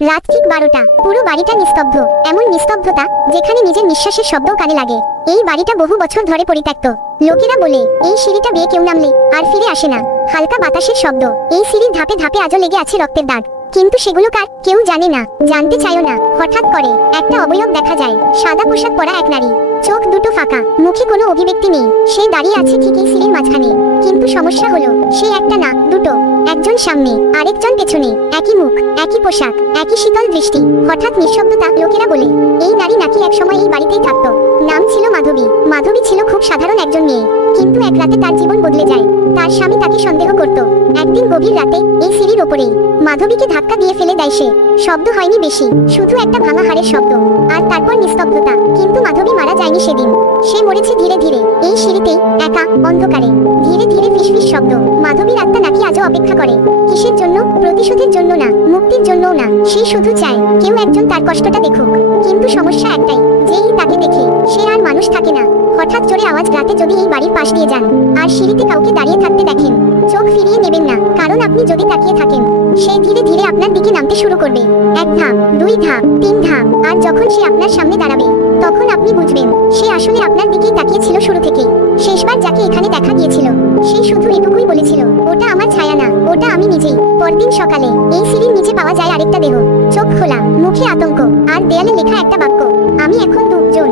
রাত ঠিক 12টা। পুরো বাড়িটা নিস্তব্ধ। এমন নিস্তব্ধতা যেখানে নিজের নিঃশ্বাসের শব্দও কানে লাগে। এই বাড়িটা বহু বছর ধরে পরিত্যক্ত। লোকেরা বলে এই সিঁড়িটা বেয়ে কেউ নামলে আর ফিরে আসে না। হালকা বাতাসের শব্দ, এই সিঁড়ির ধাপে ধাপে আজও লেগে আছে রক্তের দাগ। কিন্তু সেগুলো কার কেউ জানে না, জানতে চায়ও না। হঠাৎ করে একটা অবয়ব দেখা যায়। সাদা পোশাক পরা এক নারী, চোখ দুটো ফাঁকা, মুখে কোনো অভিব্যক্তি নেই। সে দাঁড়িয়ে আছে ঠিক এই সিঁড়ির মাঝখানে। কিন্তু সমস্যা হলো সে একটা না, দুটো। একজন সামনে, আরেকজন পেছনে। একই মুখ, একই পোশাক, একই শীতল দৃষ্টি। হঠাৎ নিঃশব্দতা। লোকেরা বলে এই নারী নাকি একসময় এই বাড়িতেই থাকতো। নাম ছিল মাধবী। মাধবী ছিল খুব সাধারণ একজন মেয়ে, কিন্তু এক রাতে তার জীবন বদলে যায়। তার স্বামী তাকে সন্দেহ করত। একদিন গভীর রাতে এই সিঁড়ির ওপরেই মাধবীকে ধাক্কা দিয়ে ফেলে দেয় সে। শব্দ হয়নি বেশি, শুধু একটা ভাঙা হাড়ের শব্দ। আর তারপর নিস্তব্ধতা। কিন্তু মাধবী মারা যায়নি সেদিন। সে মরেছে ধীরে ধীরে, এই সিঁড়িতেই, একা, অন্ধকারে। ধীরে ধীরে ফিসফিস শব্দ। মাধবীর আত্মা নাকি আজও অপেক্ষা করে। কিসের জন্য? প্রতিশোধের জন্য না, মুক্তির জন্যও না। সে শুধু চায় কেউ একজন তার কষ্টটা দেখুক। কিন্তু সমস্যা একটাই, যেই তাকে দেখে সে আর মানুষ থাকে না। হঠাৎ জোরে আওয়াজ। রাতে যদি এই বাড়ির পাশ দিয়ে যান আর সিঁড়িতে কাউকে দাঁড়িয়ে থাকতে দেখেন, চোখ ফিরিয়ে নেবেন না। কারণ আপনি যদি তাকিয়ে থাকেন, সে ধীরে ধীরে আপনার দিকে নামতে শুরু করবে। 1 ধাপ, 2 ধাপ, 3 ধাপ। আর যখন সে আপনার সামনে দাঁড়াবে, তখন আপনি বুঝবেন সে আসলে আপনার দিকেই তাকিয়ে ছিল শুরু থেকেই। শেষবার যাকে এখানে দেখা গিয়েছিল, সে শুধু এটুকুই বলেছিল, ওটা আমার ছায়া না, ওটা আমি নিজেই। পরদিন সকালে এই সিঁড়ির নিচে পাওয়া যায় আরেকটা দেহ। চোখ খোলা, মুখে আতঙ্ক, আর দেয়ালে লেখা একটা বাক্য, আমি এখন 2 জন।